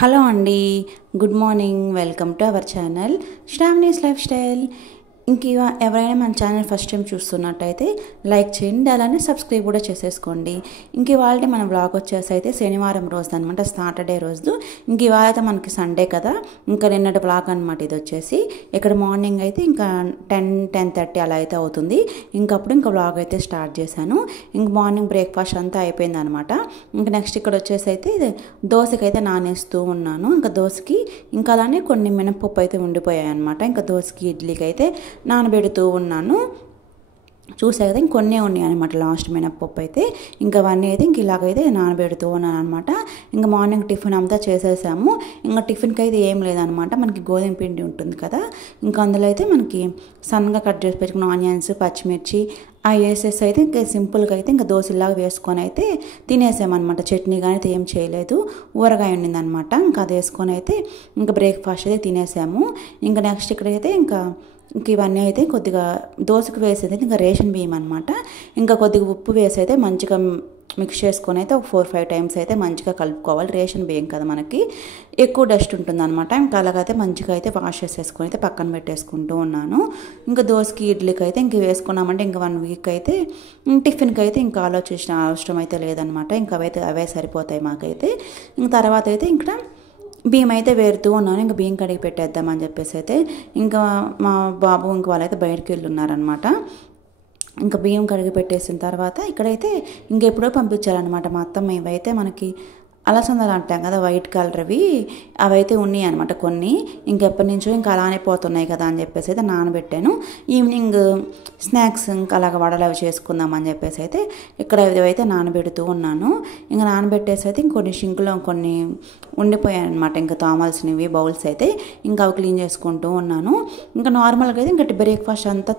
Hello అండి, good morning. Welcome to our channel Sravani's life style. ఇంక ఎవరైనా మన ఛానల్ ఫస్ట్ టైం చూస్తున్నట్టయితే లైక్ చేయండి, అలానే సబ్స్క్రైబ్ కూడా చేసేసుకోండి. ఇంక ఇవాళ మన వ్లాగ్ వచ్చేసి అయితే శనివారం రోజు అనమాట, సాటర్డే రోజు. ఇంక ఇవాళ అయితే మనకి సండే కదా, ఇంకా నిన్నటి వ్లాగ్ అనమాట ఇది వచ్చేసి. ఇక్కడ మార్నింగ్ అయితే ఇంకా 10-10:30 అలా అయితే అవుతుంది. ఇంకప్పుడు ఇంకా వ్లాగ్ అయితే స్టార్ట్ చేశాను. ఇంక మార్నింగ్ బ్రేక్ఫాస్ట్ అంతా అయిపోయింది అనమాట. ఇంక నెక్స్ట్ ఇక్కడ వచ్చేసి అయితే దోశకైతే నానేస్తూ ఉన్నాను. ఇంకా దోశకి ఇంకా అలానే కొన్ని మినపప్పు అయితే ఉండిపోయాయి అనమాట. ఇంకా దోశకి ఇడ్లీకి అయితే నానబెడుతూ ఉన్నాను. చూసా కదా, ఇంకొన్నే ఉన్నాయి అనమాట లాస్ట్ మినప్పప్పు అయితే. ఇంకా అవన్నీ అయితే ఇంక ఇలాగైతే నానబెడుతూ ఉన్నాను అనమాట. ఇంకా మార్నింగ్ టిఫిన్ అంతా చేసేసాము. ఇంకా టిఫిన్కి అయితే ఏం లేదనమాట, మనకి గోధుమ పిండి ఉంటుంది కదా, ఇంకా అందులో అయితే మనకి సన్నగా కట్ చేసి పెట్టుకున్న ఆనియన్స్, పచ్చిమిర్చి అవి వేసేసి అయితే ఇంకా సింపుల్గా అయితే ఇంకా దోశలాగా వేసుకొని అయితే తినేసామన్నమాట. చట్నీ కానీ అయితే ఏం చేయలేదు, ఊరగాయ ఉండిందనమాట. ఇంకా అది వేసుకొని అయితే ఇంకా బ్రేక్ఫాస్ట్ అయితే తినేసాము. ఇంకా నెక్స్ట్ ఇక్కడైతే ఇంకా ఇవన్నీ అయితే కొద్దిగా దోశకు వేసేది ఇంకా రేషన్ బియ్యం అనమాట. ఇంకా కొద్దిగా ఉప్పు వేసి అయితే మంచిగా మిక్స్ చేసుకొని అయితే ఒక 4-5 టైమ్స్ అయితే మంచిగా కలుపుకోవాలి. రేషన్ బియ్యం కదా, మనకి ఎక్కువ డస్ట్ ఉంటుంది అనమాట. ఇంకా అలాగైతే మంచిగా అయితే వాష్ చేసేసుకొని అయితే పక్కన పెట్టేసుకుంటూ ఉన్నాను. ఇంకా దోశకి ఇడ్లీకి అయితే ఇంక వేసుకున్నామంటే ఇంకా 1 వీక్ అయితే టిఫిన్కి అయితే ఇంకా ఆలోచించిన అవసరం అయితే లేదనమాట. ఇంకా అవే సరిపోతాయి మాకైతే. ఇంక తర్వాత అయితే ఇంకా బియ్యం అయితే వేరుతూ ఉన్నాను. ఇంకా బియ్యం కడిగి పెట్టేద్దామని చెప్పేసి అయితే ఇంకా మా బాబు ఇంక వాళ్ళైతే బయటకు వెళ్ళి ఉన్నారనమాట. ఇంకా బియ్యం కడిగి పెట్టేసిన తర్వాత ఇక్కడైతే ఇంకెప్పుడో పంపించారనమాట మా అత్తమ్మ. ఇవైతే మనకి అలసందలు అంటాం కదా, వైట్ కలర్వి, అవైతే ఉన్నాయి అనమాట కొన్ని. ఇంకెప్పటి నుంచో ఇంకా అలానే పోతున్నాయి కదా అని చెప్పేసి అయితే నానబెట్టాను. ఈవినింగ్ స్నాక్స్ ఇంకా అలాగ వడలు అవి చేసుకుందామని చెప్పేసి అయితే ఇక్కడ ఇవైతే నానబెడుతూ ఉన్నాను. ఇంకా నానబెట్టేసి అయితే ఇంకొన్ని షింకులో కొన్ని ఉండిపోయాయి అనమాట, ఇంకా తోమాల్సినవి బౌల్స్ అయితే. ఇంకా అవి క్లీన్ చేసుకుంటూ ఉన్నాను. ఇంకా నార్మల్గా అయితే ఇంకా బ్రేక్ఫాస్ట్ అంతా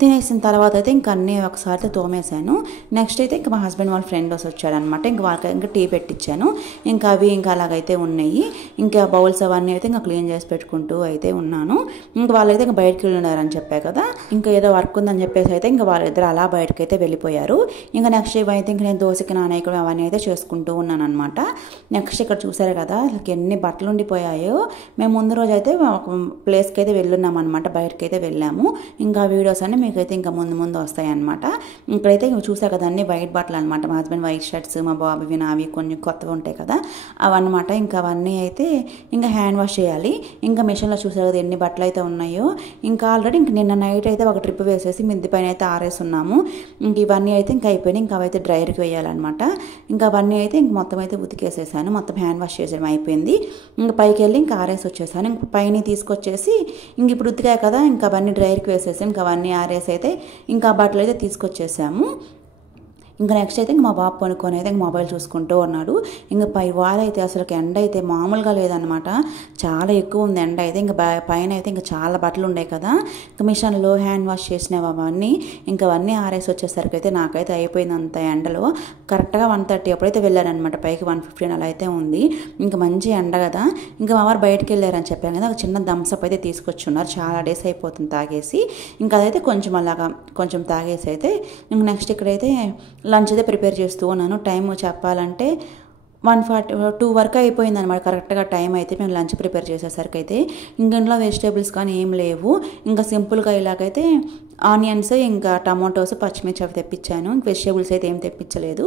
తినేసిన తర్వాత అయితే ఇంకా అన్నీ ఒకసారి తోమేశాను. నెక్స్ట్ అయితే ఇంకా మా హస్బెండ్ వాళ్ళ ఫ్రెండ్ వచ్చారనమాట. ఇంకా వాళ్ళకి ఇంకా టీ పెట్టించాను. ఇంకా అవి ఇంకా అలాగైతే ఉన్నాయి. ఇంకా బౌల్స్ అవన్నీ అయితే ఇంకా క్లీన్ చేసి పెట్టుకుంటూ అయితే ఉన్నాను. ఇంకా వాళ్ళైతే ఇంకా బయటకు వెళ్ళినారని చెప్పారు కదా, ఇంకా ఏదో వర్క్ ఉందని చెప్పేసి అయితే ఇంకా వాళ్ళిద్దరు అలా బయటకైతే వెళ్ళిపోయారు. ఇంకా నెక్స్ట్ ఇవైతే ఇంకా నేను దోశకి నానయ్యడం అవన్నీ అయితే చేసుకుంటూ ఉన్నాను అనమాట. నెక్స్ట్ ఇక్కడ చూసారు కదా, ఎన్ని బట్టలు ఉండిపోయాయో. మేము ముందు రోజు అయితే ఒక ప్లేస్కి అయితే వెళ్ళున్నాం అనమాట, బయటకైతే వెళ్ళాము. ఇంకా వీడియోస్ అన్ని మీకైతే ఇంకా ముందు వస్తాయి అనమాట. ఇక్కడైతే చూసా కదా అన్ని వైట్ బట్టలు అనమాట. మా హస్బెండ్ వైట్ షర్ట్స్, మా బాబువి నావి కొన్ని కొత్తవి ఉంటాయి కదా అవన్నమాట. ఇంకా అవన్నీ అయితే ఇంకా హ్యాండ్ వాష్ చేయాలి. ఇంకా మిషన్లో చూసారు కదా ఎన్ని బట్టలు అయితే ఉన్నాయో. ఇంకా ఆల్రెడీ ఇంక నిన్న నైట్ అయితే ఒక ట్రిప్ వేసేసి మిద్ది పైన అయితే ఆరేస్తున్నాము. ఇంక ఇవన్నీ అయితే ఇంకా అయిపోయినాయి. ఇంకా అవైతే డ్రైయర్కి వేయాలన్నమాట. ఇంకా అవన్నీ అయితే ఇంక మొత్తం అయితే ఉతికేసేసాను, మొత్తం హ్యాండ్ వాష్ చేసేయడం అయిపోయింది. ఇంకా పైకి వెళ్ళి ఇంకా ఆరేసి వచ్చేసాను. ఇంక పైన తీసుకొచ్చేసి ఇంక ఇప్పుడు ఉతికాయి కదా, ఇంకా అవన్నీ డ్రైయర్కి వేసేసాను. ఇంకా అవన్నీ ఆరేసి అయితే ఇంకా బట్టలు అయితే తీసుకొచ్చేసాము. ఇంకా నెక్స్ట్ అయితే ఇంక మా బాబు పనుకొని అయితే ఇంక మొబైల్ చూసుకుంటూ ఉన్నాడు. ఇంకా పై వారైతే అసలు ఎండ అయితే మామూలుగా లేదనమాట, చాలా ఎక్కువ ఉంది ఎండ అయితే. ఇంకా పైన అయితే ఇంకా చాలా బట్టలు ఉన్నాయి కదా, ఇంకా మిషన్లో హ్యాండ్ వాష్ చేసినవి అవన్నీ ఇంకా అవన్నీ ఆరేసి వచ్చేసరికి అయితే నాకైతే అయిపోయింది అంత ఎండలో. కరెక్ట్గా 1:30 అప్పుడైతే వెళ్ళానమాట పైకి. 1:15 అలా అయితే ఉంది. ఇంకా మంచి ఎండ కదా. ఇంకా మా వారు బయటకు వెళ్ళారని చెప్పాను కదా, ఒక చిన్న థమ్స్అప్ అయితే తీసుకొచ్చున్నారు. చాలా డేస్ అయిపోతుంది తాగేసి. ఇంకా అదైతే కొంచెం అలాగా కొంచెం తాగేసి అయితే ఇంక నెక్స్ట్ ఇక్కడైతే లంచ్ అయితే ప్రిపేర్ చేస్తూ ఉన్నాను. టైం చెప్పాలంటే 1:42 వరకు అయిపోయింది అనమాట కరెక్ట్గా టైం అయితే. మేము లంచ్ ప్రిపేర్ చేసేసరికి అయితే ఇంట్లో వెజిటేబుల్స్ కానీ ఏం లేవు. ఇంకా సింపుల్గా ఇలాగైతే ఆనియన్స్, ఇంకా టమాటోస్, పచ్చిమిర్చి అవి తెప్పించాను. ఇంక వెజిటేబుల్స్ అయితే ఏం తెప్పించలేదు.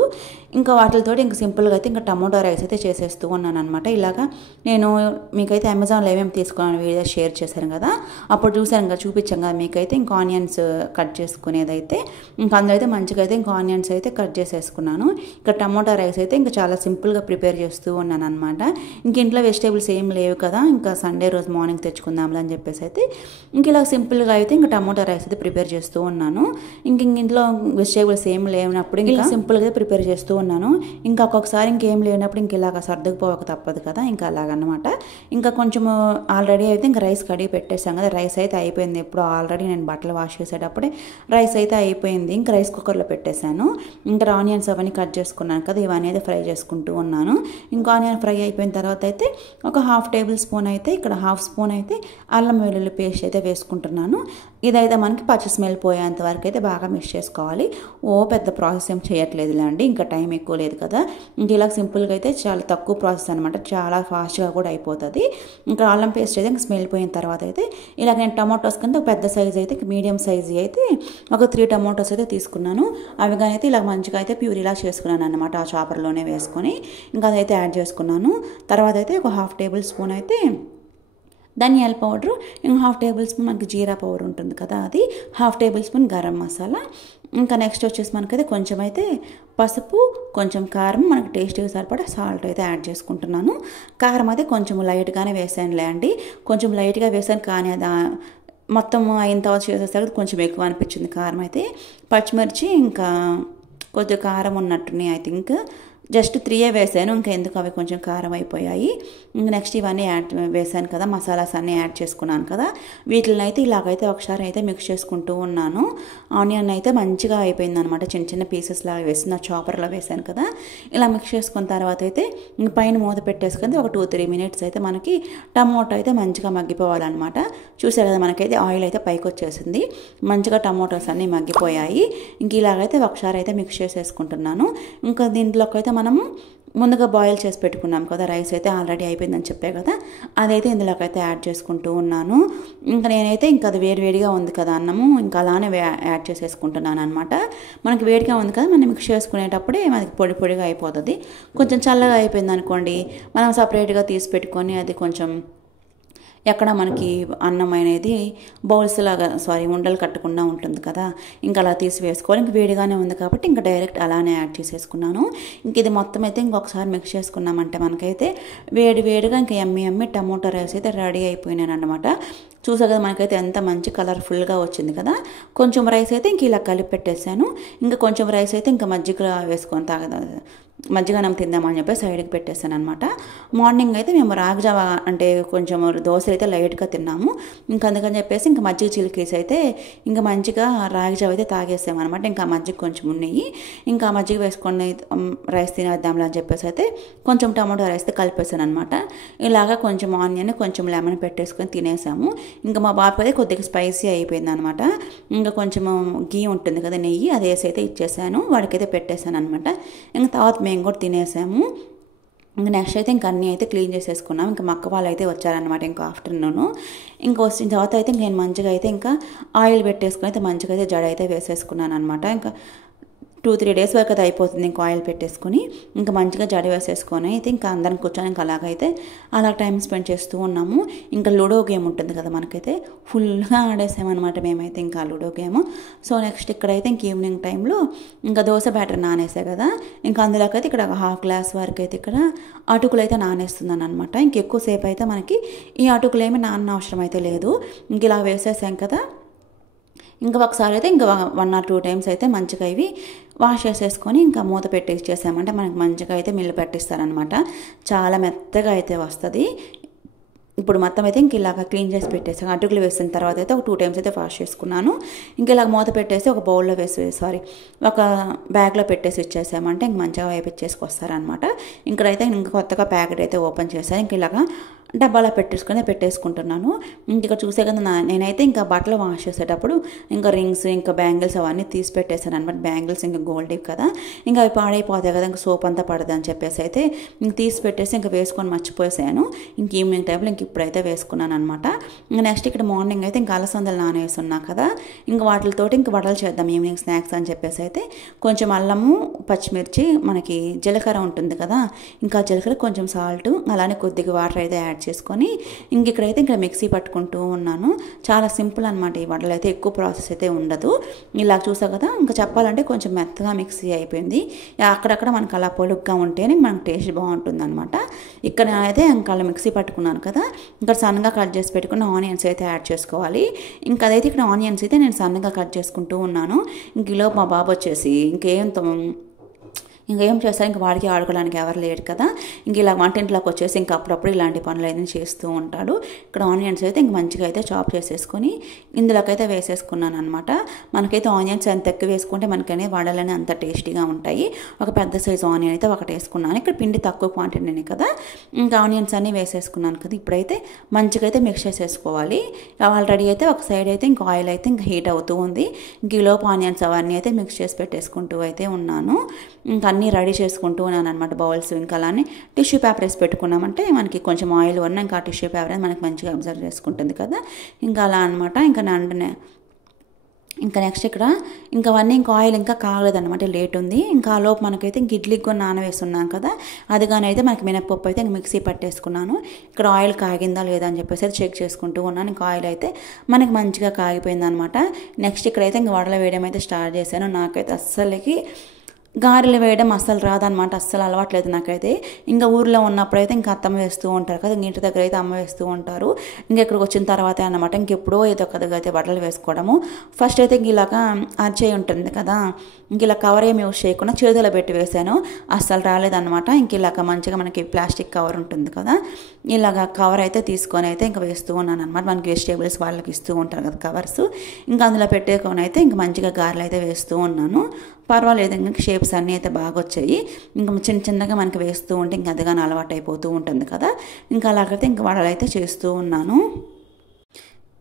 ఇంకా వాటితో ఇంకా సింపుల్గా అయితే ఇంకా టమాటో రైస్ అయితే చేసేస్తూ ఉన్నాను అనమాట. ఇలాగా నేను మీకైతే అమెజాన్లో ఏమేమి తీసుకున్నాను వీడియో షేర్ చేశాను కదా, అప్పుడు చూశాను కదా, చూపించాను కదా మీకైతే. ఇంకా ఆనియన్స్ కట్ చేసుకునేదైతే ఇంకా అందులో అయితే మంచిగా అయితే ఇంకా ఆనియన్స్ అయితే కట్ చేసేసుకున్నాను. ఇంకా టమాటో రైస్ అయితే ఇంకా చాలా సింపుల్గా ప్రిపేర్ చేస్తూ ఉన్నాను అనమాట. ఇంక ఇంట్లో వెజిటేబుల్స్ ఏం లేవు కదా, ఇంకా సండే రోజు మార్నింగ్ తెచ్చుకుందాంలే అని చెప్పేసి అయితే ఇంక ఇలా సింపుల్గా అయితే ఇంకా టమాటో రైస్ అయితే ప్రిపేర్ చేస్తూ ఉన్నాను. ఇంట్లో వెజిటేబుల్స్ ఏం లేనప్పుడు ఇంకా సింపుల్గా ప్రిపేర్ చేస్తూ ఉన్నాను. ఇంకా ఒక్కొక్కసారి ఇంకేం లేనప్పుడు ఇంక ఇలాగ సర్దుకుపోవక తప్పదు కదా, ఇంకా అలాగనమాట. ఇంకా కొంచెం ఆల్రెడీ అయితే ఇంకా రైస్ కడిగి పెట్టేసాం కదా, రైస్ అయితే అయిపోయింది ఎప్పుడు. ఆల్రెడీ నేను బట్టలు వాష్ చేసేటప్పుడే రైస్ అయితే అయిపోయింది. ఇంకా రైస్ కుక్కర్లో పెట్టేశాను. ఇంకా ఆనియన్స్ అవన్నీ కట్ చేసుకున్నాను కదా, ఇవన్నీ అయితే ఫ్రై చేసుకుంటూ ఉన్నాను. ఇంకా ఆనియన్ ఫ్రై అయిపోయిన తర్వాత అయితే ఒక 1/2 టేబుల్ స్పూన్ అయితే ఇక్కడ 1/2 స్పూన్ అయితే అల్లం వెల్లుల్లి పేస్ట్ అయితే వేసుకుంటున్నాను. ఇదైతే మనకి పచ్చి స్మెల్ పోయేంత వరకు అయితే బాగా మిక్స్ చేసుకోవాలి. పెద్ద ప్రాసెస్ ఏం చేయట్లేదులేండి, ఇంకా టైం ఎక్కువ లేదు కదా. ఇంక ఇలా సింపుల్గా అయితే చాలా తక్కువ ప్రాసెస్ అనమాట, చాలా ఫాస్ట్గా కూడా అయిపోతుంది. ఇంకా అల్లం పేస్ట్ అయితే ఇంకా స్మెల్ పోయిన తర్వాత అయితే ఇలా నేను టమాటోస్ కంటే ఒక పెద్ద సైజు అయితే మీడియం సైజు అయితే ఒక 3 టమాటోస్ అయితే తీసుకున్నాను. అవి కానీ అయితే ఇలా మంచిగా అయితే ప్యూరీలా చేసుకున్నాను అనమాట, ఆ చాపర్లోనే వేసుకొని ఇంకా అదైతే యాడ్ చేసుకున్నాను. తర్వాత అయితే ఒక 1/2 టేబుల్ స్పూన్ అయితే ధనియాల పౌడరు, ఇంకా 1/2 టేబుల్ స్పూన్ మనకి జీరా పౌడర్ ఉంటుంది కదా, అది 1/2 టేబుల్ స్పూన్ గరం మసాలా. ఇంకా నెక్స్ట్ వచ్చేసి మనకైతే కొంచెం అయితే పసుపు, కొంచెం కారం, మనకి టేస్ట్గా సరిపడా సాల్ట్ అయితే యాడ్ చేసుకుంటున్నాను. కారం అయితే కొంచెం లైట్గానే వేసానులే అండి, కొంచెం లైట్గా వేసాను, కానీ అది మొత్తం అయిన తర్వాత చేసేసరికి కొంచెం ఎక్కువ అనిపించింది కారం అయితే. పచ్చిమిర్చి ఇంకా కొద్దిగా కారం ఉన్నట్టున్నాయి, ఐ థింక్ జస్ట్ 3 వేసాను, ఇంకా ఎందుకు అవి కొంచెం కారం అయిపోయాయి. ఇంక నెక్స్ట్ ఇవన్నీ యాడ్ వేసాను కదా, మసాలాస్ అన్నీ యాడ్ చేసుకున్నాను కదా, వీటిని అయితే ఇలాగైతే ఒకసారి అయితే మిక్స్ చేసుకుంటూ ఉన్నాను. ఆనియన్ అయితే మంచిగా అయిపోయింది అనమాట, చిన్న చిన్న పీసెస్ లాగా వేసిన చాపర్లో వేసాను కదా. ఇలా మిక్స్ చేసుకున్న తర్వాత అయితే ఇంక పైన మూత పెట్టేసుకుంది ఒక 2-3 మినిట్స్ అయితే మనకి టమోటో అయితే మంచిగా మగ్గిపోవాలన్నమాట. చూసారు కదా, మనకైతే ఆయిల్ అయితే పైకి వచ్చేసింది, మంచిగా టమోటోస్ అన్నీ మగ్గిపోయాయి. ఇంక ఇలాగైతే ఒకసారి అయితే మిక్స్ చేసేసుకుంటున్నాను. ఇంకా దీంట్లోకి అయితే మనము ముందుగా బాయిల్ చేసి పెట్టుకున్నాం కదా రైస్ అయితే ఆల్రెడీ అయిపోయిందని చెప్పే కదా, అదైతే ఇందులోకి అయితే యాడ్ చేసుకుంటూ ఉన్నాను. ఇంకా నేనైతే ఇంకా అది వేడివేడిగా ఉంది కదా అన్నము, ఇంకా అలానే యాడ్ చేసేసుకుంటున్నాను అనమాట. మనకి వేడిగా ఉంది కదా, మనం మిక్స్ చేసుకునేటప్పుడే మనకి పొడి పొడిగా అయిపోతుంది. కొంచెం చల్లగా అయిపోయింది అనుకోండి, మనం సపరేట్గా తీసి పెట్టుకొని అది కొంచెం ఎక్కడ మనకి అన్నం అనేది బౌల్స్ లాగా ఉండలు కట్టకుండా ఉంటుంది కదా, ఇంకా అలా తీసి వేసుకోవాలి. ఇంక వేడిగానే ఉంది కాబట్టి ఇంకా డైరెక్ట్ అలానే యాడ్ చేసేసుకున్నాను. ఇంక ఇది మొత్తం అయితే ఇంకొకసారి మిక్స్ చేసుకున్నామంటే మనకైతే వేడిగా ఇంకా ఎమ్మి టమోటా రైస్ అయితే రెడీ అయిపోయినాను అనమాట. చూసా కదా, మనకైతే ఎంత మంచి కలర్ఫుల్గా వచ్చింది కదా. కొంచెం రైస్ అయితే ఇంక ఇలా కలిపి పెట్టేశాను, ఇంకా కొంచెం రైస్ అయితే ఇంకా మజ్జిగ వేసుకొని మజ్జిగనం తిందామని చెప్పి సైడ్కి పెట్టేశాను అనమాట. మార్నింగ్ అయితే మేము రాగిజావ అంటే కొంచెం దోశలు అయితే లైట్గా తిన్నాము, ఇంకా అందుకని చెప్పేసి ఇంకా మజ్జిగ చిలికేసి అయితే ఇంకా మంచిగా రాగిజావ అయితే తాగేసాము అనమాట. ఇంకా మజ్జిగ కొంచెం ఉన్నాయి, ఇంకా మజ్జిగ వేసుకొని రైస్ తినేద్దాంలే అని చెప్పేసి అయితే కొంచెం టమాటో రైస్ అయితే కలిపేసాను అనమాట. ఇలాగా కొంచెం ఆనియన్ కొంచెం లెమన్ పెట్టేసుకొని తినేసాము. ఇంకా మా బాబు అయితే కొద్దిగా స్పైసీ అయిపోయింది అనమాట. ఇంకా కొంచెం గీ ఉంటుంది కదా, నెయ్యి, అది వేసి అయితే ఇచ్చేసాను, వాడికైతే పెట్టేశాను అనమాట. ఇంకా తర్వాత మేము కూడా తినేసాము. ఇంకా నెక్స్ట్ అయితే ఇంకా అన్నీ అయితే క్లీన్ చేసేసుకున్నాం. ఇంకా మా అక్క వాళ్ళు అయితే వచ్చారనమాట ఇంకా ఆఫ్టర్నూను. ఇంకా వచ్చిన తర్వాత అయితే నేను మంచిగా అయితే ఇంకా ఆయిల్ పెట్టేసుకొని అయితే మంచిగా అయితే జడ అయితే వేసేసుకున్నాను అనమాట. ఇంకా 2-3 డేస్ వరకు అది అయిపోతుంది, ఇంకా ఆయిల్ పెట్టేసుకొని ఇంకా మంచిగా జడ వేసేసుకొని అయితే ఇంకా అందరం కూర్చొని ఇంకా అలాగైతే అలా టైం స్పెండ్ చేస్తూ ఉన్నాము. ఇంకా లూడో గేమ్ ఉంటుంది కదా, మనకైతే ఫుల్గా ఆడేసామన్నమాట మేమైతే ఇంకా లూడో గేమ్. సో నెక్స్ట్ ఇక్కడైతే ఇంక ఈవినింగ్ టైంలో ఇంకా దోశ బ్యాటర్ నానేసా కదా, ఇంకా అందులోకైతే ఇక్కడ 1/2 గ్లాస్ వరకు అయితే ఇక్కడ అటుకులు అయితే నానేస్తున్నాను అనమాట. ఇంకెక్కువసేపు అయితే మనకి ఈ అటుకులు ఏమి నాన్న అవసరం అయితే లేదు. ఇంక ఇలా వేసేసాం కదా, ఇంకా ఒకసారి అయితే ఇంకా 1 or 2 టైమ్స్ అయితే మంచిగా ఇవి వాష్ చేసేసుకొని ఇంకా మూత పెట్టి ఇచ్చేసామంటే మనకి మంచిగా అయితే మిల్లు పెట్టిస్తారనమాట. చాలా మెత్తగా అయితే వస్తుంది. ఇప్పుడు మొత్తం అయితే ఇంక ఇలాగ క్లీన్ చేసి పెట్టేసాను. అటుకులు వేసిన తర్వాత అయితే ఒక 2 టైమ్స్ అయితే వాష్ చేసుకున్నాను. ఇంక ఇలాగ మూత పెట్టేసి ఒక బౌల్లో ఒక బ్యాగ్లో పెట్టేసి ఇచ్చేసామంటే ఇంక మంచిగా వేపించేసుకొస్తారనమాట. ఇక్కడైతే ఇంక కొత్తగా ప్యాకెట్ అయితే ఓపెన్ చేశాను. ఇంక ఇలాగా డబ్బాలో పెట్టేసుకుంటున్నాను. ఇంకా చూసే కదా, నేనైతే ఇంకా బట్టలు వాష్ చేసేటప్పుడు ఇంకా రింగ్స్ ఇంకా బ్యాంగిల్స్ అవన్నీ తీసి పెట్టేశాను అనమాట. బ్యాంగిల్స్ ఇంకా గోల్డ్ కదా, ఇంకా అవి పాడైపోతాయి కదా, ఇంకా సోప్ అంతా పడదు అని చెప్పేసి అయితే ఇంక తీసి పెట్టేసి ఇంకా వేసుకొని మర్చిపోయాను. ఇంక ఈవినింగ్ టైంలో ఇంక ఇప్పుడైతే వేసుకున్నాను అనమాట. ఇంకా నెక్స్ట్ ఇక్కడ మార్నింగ్ అయితే ఇంకా అలసందలు నానేస్తున్నా కదా, ఇంకా వాటితోటి ఇంకా వడలు చేద్దాం ఈవినింగ్ స్నాక్స్ అని చెప్పేసి అయితే కొంచెం అల్లము, పచ్చిమిర్చి, మనకి జీలకర్ర ఉంటుంది కదా, ఇంకా జీలకర్ర కొంచెం సాల్ట్, అలానే కొద్దిగా వాటర్ అయితే యాడ్ చేసుకొని ఇంక ఇక్కడైతే ఇంకా మిక్సీ పట్టుకుంటూ ఉన్నాను. చాలా సింపుల్ అనమాట ఈ వడలు అయితే, ఎక్కువ ప్రాసెస్ అయితే ఉండదు. ఇలా చూసా కదా, ఇంకా చెప్పాలంటే కొంచెం మెత్తగా మిక్సీ అయిపోయింది. అక్కడక్కడ మనకు అలా పొలుగ్గా ఉంటేనే మనకు టేస్ట్ బాగుంటుంది అనమాట. ఇక్కడ అయితే ఇంకా అలా మిక్సీ పట్టుకున్నాను కదా, ఇంకా సన్నగా కట్ చేసి పెట్టుకున్న ఆనియన్స్ అయితే యాడ్ చేసుకోవాలి. ఇంకా అదైతే ఇక్కడ ఆనియన్స్ అయితే నేను సన్నగా కట్ చేసుకుంటూ ఉన్నాను. ఇంక ఈలోపు మా బాబు వచ్చేసి ఇంకేం చేస్తారు, ఇంక వాడికి ఆడుకోవడానికి ఎవరు లేరు కదా. ఇంక ఇలా వంటింట్లోకి వచ్చేసి ఇంకా అప్పుడప్పుడు ఇలాంటి పనులు అయితే చేస్తూ ఉంటాడు. ఇక్కడ ఆనియన్స్ అయితే ఇంక మంచిగా అయితే చాప్ చేసేసుకొని ఇందులోకి అయితే వేసేసుకున్నాను అనమాట. మనకైతే ఆనియన్స్ ఎంత ఎక్కువ వేసుకుంటే మనకనే వడలని అంత టేస్టీగా ఉంటాయి. ఒక పెద్ద సైజు ఆనియన్ అయితే ఒకటి వేసుకున్నాను. ఇక్కడ పిండి తక్కువ క్వాంటిటీ కదా, ఇంకా ఆనియన్స్ అన్నీ వేసేసుకున్నాను కదా. ఇప్పుడైతే మంచిగా అయితే మిక్స్ చేసేసుకోవాలి. ఆల్రెడీ అయితే ఒక సైడ్ అయితే ఇంకా ఆయిల్ అయితే ఇంకా హీట్ అవుతూ ఉంది. ఇంక ఈలోపు ఆనియన్స్ అవన్నీ అయితే మిక్స్ చేసి పెట్టేసుకుంటూ అయితే ఉన్నాను. ఇంకా అన్నీ రెడీ చేసుకుంటూ ఉన్నాను అనమాట. బౌల్స్ ఇంకా అలానే టిష్యూ పేపర్ వేసి పెట్టుకున్నామంటే మనకి కొంచెం ఆయిల్ ఉన్న ఇంకా ఆ టిష్యూ పేపర్ అనేది మనకి మంచిగా అబ్జర్వ్ చేసుకుంటుంది కదా. ఇంకా అలా అనమాట. ఇంకా నెక్స్ట్ ఇక్కడ ఇంకా అవన్నీ ఇంకా ఆయిల్ ఇంకా కాగలేదన్నమాట, లేట్ ఉంది. ఇంకా ఆ లోపు మనకైతే ఇంక ఇడ్లీకి కూడా నానవేస్తున్నాం కదా, అది కానీ అయితే మనకి మినపప్పు అయితే ఇంక మిక్సీ పట్టేసుకున్నాను. ఇక్కడ ఆయిల్ కాగిందా లేదా అని చెప్పేసి అయితే చెక్ చేసుకుంటూ ఉన్నాను. ఇంకా ఆయిల్ అయితే మనకి మంచిగా కాగిపోయింది అనమాట. నెక్స్ట్ ఇక్కడైతే ఇంక వడలు వేయడం అయితే స్టార్ట్ చేశాను. నాకైతే అస్సలకి గారెలు వేయడం అస్సలు రాదనమాట, అస్సలు అలవాట్లేదు నాకైతే. ఇంకా ఊర్లో ఉన్నప్పుడైతే ఇంకా అత్తమ్మ వేస్తూ ఉంటారు కదా, ఇంటి దగ్గర అయితే అమ్మ వేస్తూ ఉంటారు. ఇంకా ఇక్కడికి వచ్చిన తర్వాత అనమాట ఇంకెప్పుడో ఏదో కదగా అయితే బట్టలు వేసుకోవడము. ఫస్ట్ అయితే ఇంక ఇలాగా అరిచేయి ఉంటుంది కదా, ఇంక ఇలా కవర్ ఏమి యూస్ చేయకుండా చేతుల్లో పెట్టి వేసాను, అస్సలు రాలేదన్నమాట. ఇంక ఇలాగ మంచిగా మనకి ప్లాస్టిక్ కవర్ ఉంటుంది కదా, ఇలాగ కవర్ అయితే తీసుకొని అయితే ఇంకా వేస్తూ ఉన్నాను అనమాట. మనకి వెజిటేబుల్స్ వాళ్ళకి ఇస్తూ ఉంటారు కదా కవర్స్, ఇంకా అందులో పెట్టేకొని అయితే ఇంక మంచిగా గారెలు అయితే వేస్తూ ఉన్నాను. పర్వాలేదు, ఇంకా షేప్స్ అన్నీ అయితే బాగా వచ్చాయి. ఇంకా చిన్న చిన్నగా మనకి వేస్తూ ఉంటే ఇంకా అదిగానే అలవాటు అయిపోతూ ఉంటుంది కదా. ఇంకా అలాగైతే ఇంక వడలు అయితే చేస్తూ ఉన్నాను.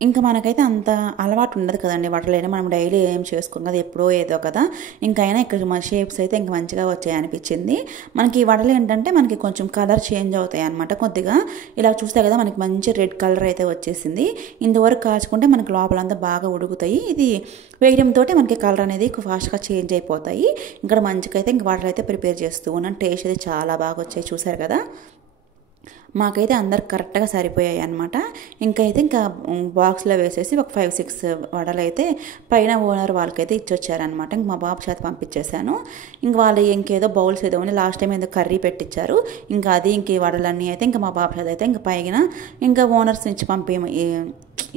ఇంకా మనకైతే అంత అలవాటు ఉండదు కదండి వడలేని, మనం డైలీ ఏం చేసుకోం కదా, ఎప్పుడో ఏదో కదా. ఇంకైనా ఇక్కడ మన షేప్స్ అయితే ఇంక మంచిగా వచ్చాయి అనిపించింది. మనకి ఈ వడలు ఏంటంటే మనకి కొంచెం కలర్ చేంజ్ అవుతాయి అనమాట కొద్దిగా. ఇలా చూస్తే కదా మనకి మంచి రెడ్ కలర్ అయితే వచ్చేసింది. ఇంతవరకు కాల్చుకుంటే మనకి లోపలంతా బాగా ఉడుకుతాయి. ఇది వేయడంతో మనకి కలర్ అనేది ఫాస్ట్గా చేంజ్ అయిపోతాయి. ఇక్కడ మంచిగా అయితే ఇంక వడలు అయితే ప్రిపేర్ చేస్తూ ఉన్నాను. టేస్ట్ అయితే చాలా బాగా వచ్చాయి, చూసారు కదా. మాకైతే అందరికి కరెక్ట్గా సరిపోయాయి అనమాట. ఇంకా బాక్స్లో వేసేసి ఒక 5-6 వడలు అయితే పైన ఓనర్ వాళ్ళకైతే ఇచ్చొచ్చారనమాట. ఇంక మా బాబు చేత పంపించేశాను. ఇంక వాళ్ళు ఇంకేదో బౌల్స్ ఏదో ఉంది, లాస్ట్ టైం ఏదో కర్రీ పెట్టించారు. ఇంకా అది ఇంక ఈ వడలన్నీ అయితే ఇంకా మా బాబు చేత అయితే ఇంకా పైన ఇంకా ఓనర్స్ నుంచి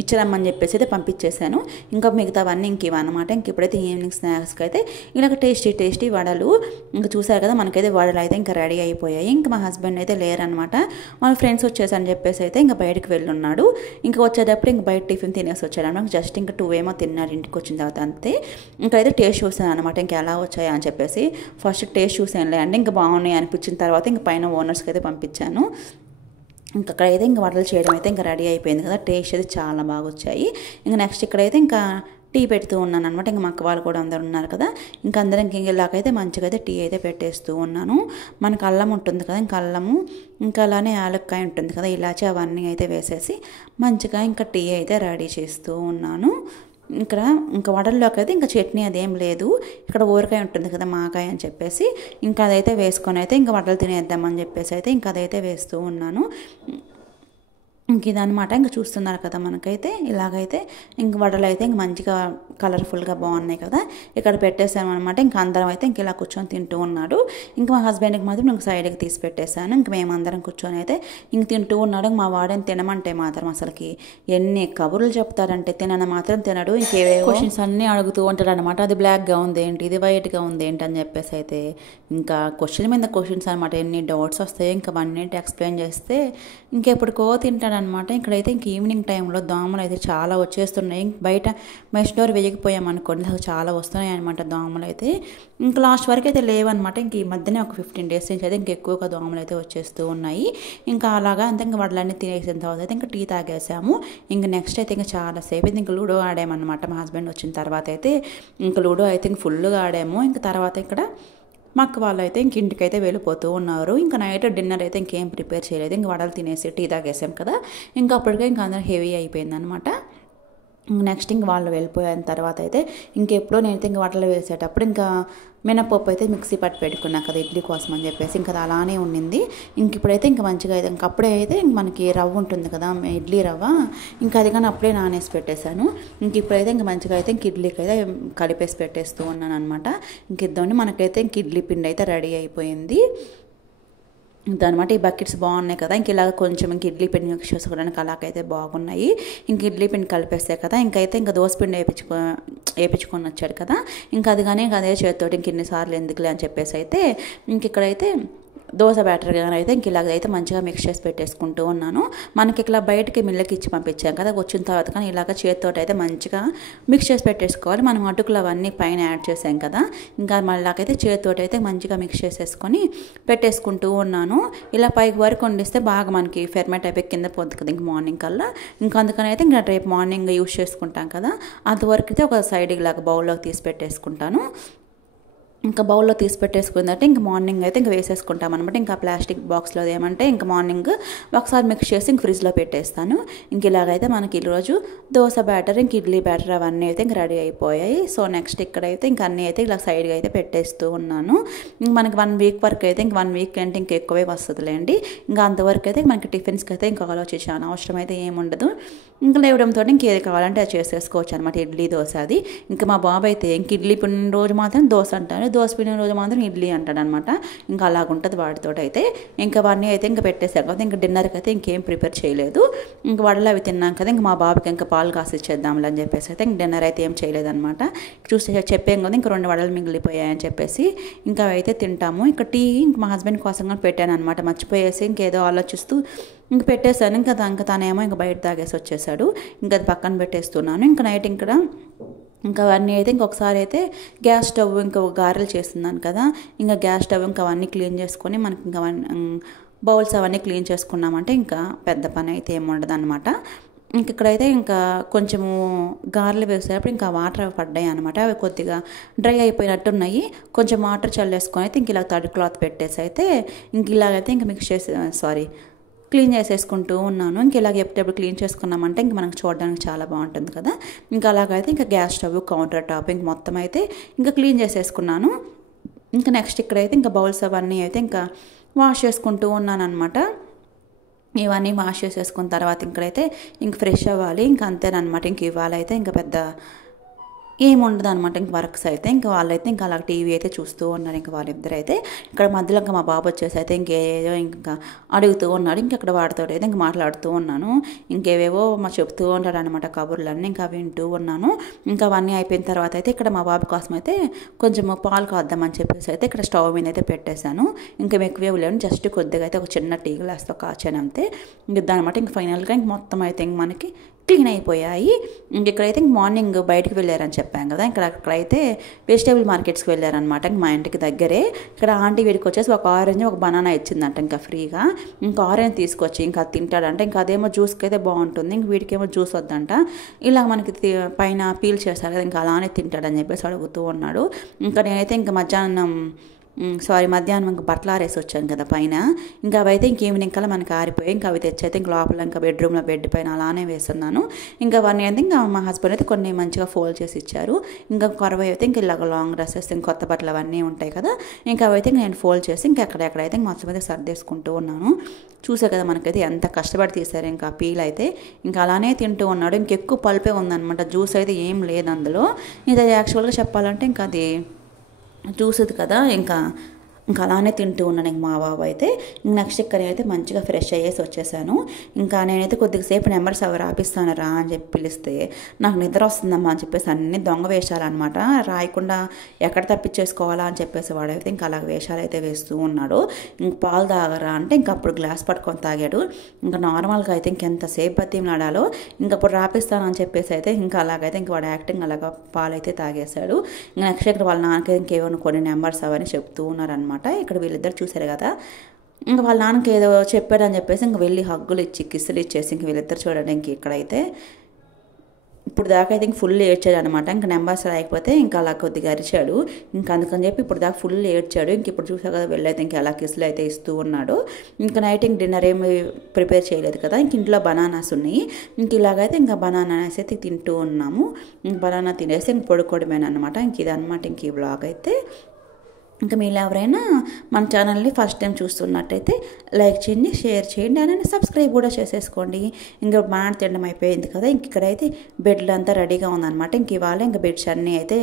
ఇచ్చారమ్మని చెప్పేసి అయితే పంపించేశాను. ఇంకా మిగతావన్నీ ఇంక ఇవన్నమాట. ఇంక ఇప్పుడైతే ఈవినింగ్ స్నాక్స్కి అయితే ఇలాగ టేస్టీ వడలు ఇంకా చూసారు కదా, మనకైతే వడలు అయితే ఇంకా రెడీ అయిపోయాయి. ఇంకా మా హస్బెండ్ అయితే లేరనమాట, వాళ్ళ ఫ్రెండ్స్ వచ్చేసని చెప్పేసి అయితే ఇంకా బయటకు వెళ్ళున్నాడు. ఇంకా వచ్చేటప్పుడు ఇంక బయట టిఫిన్ తినేసి వచ్చాడు అనమాట. జస్ట్ ఇంకా 2 ఏమో తిన్నాడు ఇంటికి వచ్చిన తర్వాత అంతే. ఇంకైతే టేస్ట్ చూసాను అనమాట, ఇంకా ఎలా వచ్చాయా అని చెప్పేసి. ఫస్ట్ టేస్ట్ చూసానులే అంటే ఇంకా బాగున్నాయి అనిపించిన తర్వాత ఇంక పైన ఓనర్స్కి అయితే పంపించాను. ఇంకా అక్కడైతే ఇంకా వడలు చేయడం అయితే ఇంకా రెడీ అయిపోయింది కదా, టేస్ట్ అయితే చాలా బాగా వచ్చాయి. ఇంకా నెక్స్ట్ ఇక్కడైతే ఇంకా టీ పెడుతూ ఉన్నాను అనమాట. ఇంకా మా అక్క వాళ్ళు కూడా అందరు ఉన్నారు కదా, ఇంకా అందరం ఇలాగైతే మంచిగా అయితే టీ అయితే పెట్టేస్తూ ఉన్నాను. మనకు అల్లం ఉంటుంది కదా, ఇంకా అల్లము ఇంకా అలానే యాలక్కాయ ఉంటుంది కదా, ఇలాచి అవన్నీ అయితే వేసేసి మంచిగా ఇంకా టీ అయితే రెడీ చేస్తూ ఉన్నాను. ఇక్కడ ఇంకా వడల్లోకి అయితే ఇంకా చట్నీ అదేం లేదు, ఇక్కడ ఊరకాయ ఉంటుంది కదా మాకాయ అని చెప్పేసి ఇంకా అదైతే వేసుకొని అయితే ఇంకా వడలు తినేద్దామని చెప్పేసి అయితే ఇంకా అదైతే వేస్తూ ఉన్నాను. ఇంక ఇదనమాట. ఇంకా చూస్తున్నారు కదా, మనకైతే ఇలాగైతే ఇంక వడలు అయితే ఇంక మంచిగా కలర్ఫుల్గా బాగున్నాయి కదా, ఇక్కడ పెట్టేసాను అనమాట. ఇంకా అందరం అయితే ఇంక ఇలా కూర్చొని తింటూ ఉన్నాడు. ఇంకా మా హస్బెండ్కి మాత్రం ఇంక సైడ్కి తీసి పెట్టేశాను. ఇంక మేమందరం కూర్చొని అయితే ఇంక తింటూ ఉన్నాడు. మా వాడిని తినమంటే మాత్రం అసలుకి ఎన్ని కబుర్లు చెప్తారంటే తినని మాత్రం తినడు. ఇంకేవే క్వశ్చన్స్ అన్నీ అడుగుతూ ఉంటాడు అనమాట. అది బ్లాక్గా ఉంది ఏంటి, ఇది వైట్గా ఉంది ఏంటి అని చెప్పేసి అయితే ఇంకా క్వశ్చన్ మీద క్వశ్చన్స్ అనమాట. ఎన్ని డౌట్స్ వస్తాయి ఇంకా అన్నింటి ఎక్స్ప్లెయిన్ చేస్తే ఇంకెప్పటికో తింటాడు అనమాట. ఇక్కడైతే ఇంక ఈవినింగ్ టైంలో దోమలు అయితే చాలా వచ్చేస్తున్నాయి. బయట మెష్ డోర్ వేయకపోయామనుకోండి అసలు చాలా వస్తున్నాయి అనమాట దోమలు అయితే. ఇంకా లాస్ట్ వరకు అయితే లేవన్నమాట. ఇంక ఈ మధ్యనే ఒక 15 days నుంచి అయితే ఇంకా ఎక్కువగా దోమలు అయితే వచ్చేస్తూ ఉన్నాయి. ఇంకా అలాగా అంతే ఇంకా వడలన్నీ తినేసిన తర్వాత అయితే ఇంకా టీ తాగేసాము. ఇంకా నెక్స్ట్ అయితే ఇంకా చాలాసేపు అయితే ఇంకా లూడో ఆడామన్నమాట. మా హస్బెండ్ వచ్చిన తర్వాత అయితే ఇంకా లూడో అయితే ఇంక ఫుల్గా ఆడాము. ఇంకా తర్వాత ఇక్కడ మా అక్క వాళ్ళు అయితే ఇంక ఇంటికైతే వెళ్ళిపోతూ ఉన్నారు. ఇంకా నైట్ డిన్నర్ అయితే ఇంకేం ప్రిపేర్ చేయలేదు. ఇంక వడలు తినేసి టీ తాగేసాం కదా, ఇంకా అప్పటికే ఇంకా అందరూ హెవీ అయిపోయింది అనమాట. నెక్స్ట్ ఇంక వాళ్ళు వెళ్ళిపోయిన తర్వాత అయితే ఇంకెప్పుడో నేనైతే ఇంక వడలు వేసేటప్పుడు ఇంకా మినపప్పు అయితే మిక్సీ పట్టి పెట్టుకున్నాను కదా ఇడ్లీ కోసం అని చెప్పేసి ఇంకా అది అలానే ఉండింది. ఇంక ఇప్పుడైతే ఇంకా మంచిగా అయితే ఇంక అప్పుడే అయితే ఇంక మనకి రవ్వ ఉంటుంది కదా ఇడ్లీ రవ్వ, ఇంకా అది కానీ అప్పుడే నానేసి పెట్టేశాను. ఇంక ఇప్పుడైతే ఇంక మంచిగా అయితే ఇంక ఇడ్లీకి అయితే కలిపేసి పెట్టేస్తూ ఉన్నాను అనమాట. ఇంక ఇద్దామని మనకైతే ఇంక ఇడ్లీ పిండి అయితే రెడీ అయిపోయింది. అనమాట. ఈ బకెట్స్ బాగున్నాయి కదా, ఇంక ఇలాగ కొంచెం ఇంక ఇడ్లీ పిండి మిక్స్ చేసుకోవడానికి అలాగైతే బాగున్నాయి. ఇంక ఇడ్లీ పిండి కలిపేస్తే కదా, ఇంకైతే ఇంకా దోశ పిండి వేయించుకొని వచ్చాడు కదా, ఇంకా అది కానీ అదే చేతితోటి ఇంక ఇన్నిసార్లు ఎందుకులే అని చెప్పేసి అయితే ఇంక ఇక్కడైతే దోశ బ్యాటర్ కానీ అయితే ఇంక ఇలాగైతే మంచిగా మిక్స్ చేసి పెట్టేసుకుంటూ ఉన్నాను. మనకి ఇట్లా బయటకి మిల్లకి ఇచ్చి పంపించాం కదా, వచ్చిన తర్వాత కానీ ఇలాగ చేతితో అయితే మంచిగా మిక్స్ చేసి పెట్టేసుకోవాలి. మనం అటుకులు అవన్నీ పైన యాడ్ చేసాం కదా, ఇంకా మళ్ళాకైతే చేతితో అయితే మంచిగా మిక్స్ చేసేసుకొని పెట్టేసుకుంటూ ఉన్నాను. ఇలా పైకి వరకు వండిస్తే బాగా మనకి ఫెర్మెంట్ అయిపోయి కింద పోద్ది కదా ఇంక మార్నింగ్ కల్లా. ఇంకా అందుకని అయితే ఇంకా రేపు మార్నింగ్ యూస్ చేసుకుంటాం కదా, అంతవరకు అయితే ఒక సైడ్ ఇలాగ బౌల్లోకి తీసి పెట్టేసుకుంటాను. ఇంకా బౌల్లో తీసి పెట్టేసుకుందంటే ఇంక మార్నింగ్ అయితే ఇంకా వేసేసుకుంటాం అనమాట. ఇంకా ప్లాస్టిక్ బాక్స్లో ఏమంటే ఇంకా మార్నింగ్ ఒకసారి మిక్స్ చేసి ఇంక ఫ్రిడ్జ్లో పెట్టేస్తాను. ఇంక ఇలాగైతే మనకి ఈరోజు దోశ బ్యాటర్ ఇంక ఇడ్లీ బ్యాటర్ అవన్నీ అయితే ఇంక రెడీ అయిపోయాయి. సో నెక్స్ట్ ఇక్కడైతే ఇంక అన్నీ అయితే ఇలా సైడ్గా అయితే పెట్టేస్తూ ఉన్నాను. ఇంక మనకి 1 వీక్ వరకు అయితే ఇంక 1 వీక్ అంటే ఇంక ఎక్కువే వస్తుందిలేండి. ఇంకా అంతవరకు అయితే మనకి టిఫిన్స్కి అయితే ఇంకా ఆలోచించాను, అవసరం అయితే ఏముండదు. ఇంకా లేవడంతో ఇంకేది కావాలంటే అది చేసేసుకోవచ్చు అనమాట. ఇడ్లీ దోశ అది. ఇంకా మా బాబు అయితే ఇంక ఇడ్లీ పిండిన రోజు మాత్రం దోశ అంటాను, దోశ పిండిన రోజు మాత్రం ఇడ్లీ అంటాడు అనమాట. ఇంకా అలాగుంటుంది వాటితో అయితే. ఇంకా అవన్నీ అయితే ఇంకా పెట్టేసాం కదా, ఇంకా డిన్నర్కి అయితే ఇంకేం ప్రిపేర్ చేయలేదు. ఇంక వడలు అవి తిన్నాం కదా, ఇంక మా బాబుకి ఇంకా పాలు కాసి ఇచ్చేద్దాంలే అని చెప్పేసి అయితే ఇంక డిన్నర్ అయితే ఏం చేయలేదన్నమాట. చూసి చెప్పాం కదా ఇంకా 2 వడలు మిగిలిపోయాయని చెప్పేసి ఇంకా అవి అయితే తింటాము. ఇంకా టీ ఇంక మా హస్బెండ్ కోసం కూడా పెట్టాను అనమాట, మర్చిపోయేసి ఇంకేదో ఆలోచిస్తూ ఇంక పెట్టేశాను. ఇంకా తనేమో ఇంకా బయట తాగేసి వచ్చేసాడు. ఇంకా అది పక్కన పెట్టేస్తున్నాను. ఇంకా నైట్ ఇంకా అవన్నీ అయితే ఇంకొకసారి అయితే గ్యాస్ స్టవ్ ఇంకా గారెలు చేస్తున్నాను కదా, ఇంకా గ్యాస్ స్టవ్ ఇంకా అవన్నీ క్లీన్ చేసుకొని మనకి ఇంకా బౌల్స్ అవన్నీ క్లీన్ చేసుకున్నామంటే ఇంకా పెద్ద పని అయితే ఏమి ఉండదు అనమాట. ఇంక ఇక్కడైతే ఇంకా కొంచెము గారెలు వేసేటప్పుడు ఇంకా వాటర్ పడ్డాయి అనమాట, అవి కొద్దిగా డ్రై అయిపోయినట్టున్నాయి. కొంచెం వాటర్ చల్లేసుకొని అయితే ఇంక ఇలా తడి క్లాత్ పెట్టేసి అయితే ఇంక ఇలాగైతే ఇంకా మిక్స్ చేసి క్లీన్ చేసేసుకుంటూ ఉన్నాను. ఇంక ఇలాగ ఎప్పుడెప్పుడు క్లీన్ చేసుకున్నామంటే ఇంక మనకు చూడడానికి చాలా బాగుంటుంది కదా. ఇంకా అలాగైతే ఇంకా గ్యాస్ స్టవ్, కౌంటర్ టాప్ ఇంక మొత్తం అయితే ఇంకా క్లీన్ చేసేసుకున్నాను. ఇంకా నెక్స్ట్ ఇక్కడైతే ఇంకా బౌల్స్ అవన్నీ అయితే ఇంకా వాష్ చేసుకుంటూ ఉన్నాను అనమాట. ఇవన్నీ వాష్ చేసేసుకున్న తర్వాత ఇక్కడైతే ఇంక ఫ్రెష్ అవ్వాలి. ఇంకా అంతేనమాట. ఇంక ఇవాళ అయితే ఇంకా పెద్ద ఏముండదు అనమాట. ఇంక వర్క్స్ అయితే ఇంకా వాళ్ళైతే ఇంకా అలా టీవీ అయితే చూస్తూ ఉన్నారు. ఇంకా వాళ్ళిద్దరైతే ఇక్కడ మధ్యలో ఇంకా మా బాబు వచ్చేసి అయితే ఇంకేదో ఇంకా అడుగుతూ ఉన్నాడు. ఇంకెక్కడ వాడితో అయితే ఇంక మాట్లాడుతూ ఉన్నాను. ఇంకేవేవో చెప్తూ ఉంటాడు అనమాట కబుర్లన్నీ, ఇంకా వింటూ ఉన్నాను. ఇంకా అవన్నీ అయిపోయిన తర్వాత అయితే ఇక్కడ మా బాబు కోసం అయితే కొంచెం పాలు కాద్దామని చెప్పేసి అయితే ఇక్కడ స్టవ్ మీద అయితే పెట్టేశాను. ఇంకా ఎక్కువ లేవు, జస్ట్ కొద్దిగా అయితే ఒక చిన్న టీ గ్లాస్తో కాచాను అంతే. ఇంక అనమాట. ఇంక ఫైనల్గా ఇంక మొత్తం అయితే ఇంక మనకి క్లీన్ అయిపోయాయి. ఇక్కడైతే ఇంక మార్నింగ్ బయటకు వెళ్ళారని చెప్పాను కదా, అక్కడైతే వెజిటేబుల్ మార్కెట్స్కి వెళ్ళారనమాట. ఇంక మా ఇంటికి దగ్గరే. ఇక్కడ ఆంటీ వీడికి వచ్చేసి ఒక ఆరెంజ్ ఒక బనానా ఇచ్చిందంట ఇంకా ఫ్రీగా. ఇంకా ఆరెంజ్ తీసుకొచ్చి ఇంకా అది తింటాడంట. ఇంకా అదేమో జ్యూస్కి అయితే బాగుంటుంది, ఇంక వీడికేమో జ్యూస్ వద్దంట. ఇలా మనకి పైన పీల్ చేస్తారు కదా, ఇంకా అలానే తింటాడని చెప్పేసి అడుగుతూ ఉన్నాడు. ఇంకా నేనైతే ఇంకా మధ్యాహ్నం ఇంకా బట్టలు ఆరేసి వచ్చాను కదా పైన. ఇంకా అవైతే ఇంక ఈవినింగ్ కల్లా మనకి ఆరిపోయి ఇంకా అవి తెచ్చైతే ఇంక లోపల ఇంకా బెడ్రూమ్లో బెడ్ పైన అలానే వేస్తున్నాను. ఇంకా అవన్నీ అయితే ఇంకా మా హస్బెండ్ అయితే కొన్ని మంచిగా ఫోల్డ్ చేసి ఇచ్చారు. ఇంకా కొరవ అయితే ఇంక ఇలాగ లాంగ్ డ్రెస్సెస్ ఇంక కొత్త బట్టలు అవన్నీ ఉంటాయి కదా, ఇంకా అవైతే నేను ఫోల్డ్ చేసి ఇంకా ఎక్కడెక్కడైతే మొత్తం అయితే సర్దేసుకుంటూ ఉన్నాను. చూసే కదా మనకైతే ఎంత కష్టపడి తీశారు. ఇంకా పీల్ అయితే ఇంకా అలానే తింటూ ఉన్నాడు. ఇంకెక్కువ పల్పే ఉందన్నమాట, జ్యూస్ అయితే ఏం లేదు అందులో. ఇది యాక్చువల్గా చెప్పాలంటే ఇంకా అది చూసేది కదా, ఇంకా అలానే తింటూ ఉన్నాను ఇంక మా బాబు అయితే. నెక్స్ట్ ఇక్కడ అయితే మంచిగా ఫ్రెష్ అయ్యేసి వచ్చేసాను. ఇంకా నేనైతే కొద్దిసేపు నెంబర్స్ అవి రాపిస్తాను రా అని చెప్పి పిలిస్తే నాకు నిద్ర వస్తుందమ్మా అని చెప్పేసి అన్ని దొంగ వేషాలన్నమాట, రాయకుండా ఎక్కడ తప్పించేసుకోవాలా అని చెప్పేసి వాడైతే ఇంకా అలాగ వేషాలు అయితే వేస్తూ ఉన్నాడు. ఇంక పాలు తాగరా అంటే ఇంక అప్పుడు గ్లాస్ పట్టుకొని తాగాడు. ఇంకా నార్మల్గా అయితే ఇంకెంతసేపు బతిమలాడాలో. ఇంకప్పుడు రాపిస్తాను అని చెప్పేసి అయితే ఇంకా అలాగైతే ఇంక వాడు యాక్టింగ్ అలాగా పాలైతే తాగేశాడు. ఇంకా నెక్స్ట్ ఇక్కడ వాళ్ళ నాన్నకి ఇంకేమైనా కొన్ని నెంబర్స్ అవన్నీ చెప్తూ ఉన్నారనమాట. ఇక్కడ వీళ్ళిద్దరు చూశారు కదా, ఇంకా వాళ్ళ నాన్నకి ఏదో చెప్పాడని చెప్పేసి ఇంక వెళ్ళి హగ్గులు ఇచ్చి కిస్సులు ఇచ్చేసి ఇంక వీళ్ళిద్దరు చూడండి. ఇంక ఇక్కడైతే ఇప్పుడు దాకా అయితే ఇంక ఫుల్ ఏడ్చాడు అనమాట. ఇంకా నెంబర్స్ రాయకపోతే ఇంకా అలా కొద్దిగా అరిచాడు. ఇంకా అందుకని చెప్పి ఇప్పుడు దాకా ఫుల్ ఏడ్చాడు. ఇంక ఇప్పుడు చూసా కదా వెళ్ళైతే ఇంక అలా కిస్సులు అయితే ఇస్తూ ఉన్నాడు. ఇంకా నైట్ ఇంక డిన్నర్ ఏమి ప్రిపేర్ చేయలేదు కదా, ఇంక ఇంట్లో బనానాస్ ఉన్నాయి. ఇంక ఇలాగైతే ఇంకా బనానాస్ అయితే తింటూ ఉన్నాము. ఇంక బనానా తినేసి ఇంక పడుకోవడమేనమాట. ఇంక ఇదనమాట ఇంక ఈ వ్లాగ్ అయితే. ఇంకా మీరు ఎవరైనా మన ఛానల్ని ఫస్ట్ టైం చూస్తున్నట్టయితే లైక్ చేయండి, షేర్ చేయండి, అలానే సబ్స్క్రైబ్ కూడా చేసేసుకోండి. ఇంకా బాగా తినడం అయిపోయింది కదా, ఇంక ఇక్కడైతే బెడ్లు అంతా రెడీగా ఉందన్నమాట. ఇంక ఇవాళ ఇంకా బెడ్స్ అన్నీ అయితే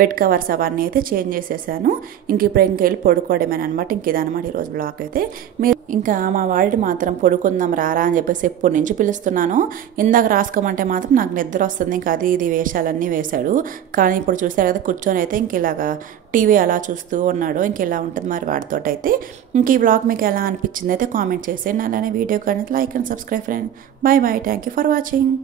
బెడ్ కవర్స్ అవన్నీ అయితే చేంజ్ చేసేసాను. ఇంక ఇప్పుడు ఇంకెళ్ళి పడుకోవడమేనమాట. ఇంక ఇదనమాట ఈరోజు బ్లాగ్ అయితే. మీరు ఇంకా మా వాడిని మాత్రం పడుకుందాం రారా అని చెప్పేసి ఎప్పటి నుంచి పిలుస్తున్నాను. ఇందాక రాసుకోమంటే మాత్రం నాకు నిద్ర వస్తుంది, ఇంకా అది ఇది వేషాలన్నీ వేశాడు. కానీ ఇప్పుడు చూసారు కదా, కూర్చొని అయితే ఇంక ఇలాగా టీవీ అలా చూస్తూ ఉన్నాడు. ఇంక ఇలా ఉంటుంది మరి వాడితో అయితే. ఇంక ఈ వ్లాగ్ మీకు ఎలా అనిపించింది అయితే కామెంట్ చేసేయండి. అలానే వీడియో కానీ like and subscribe friend. Bye bye, thank you for watching.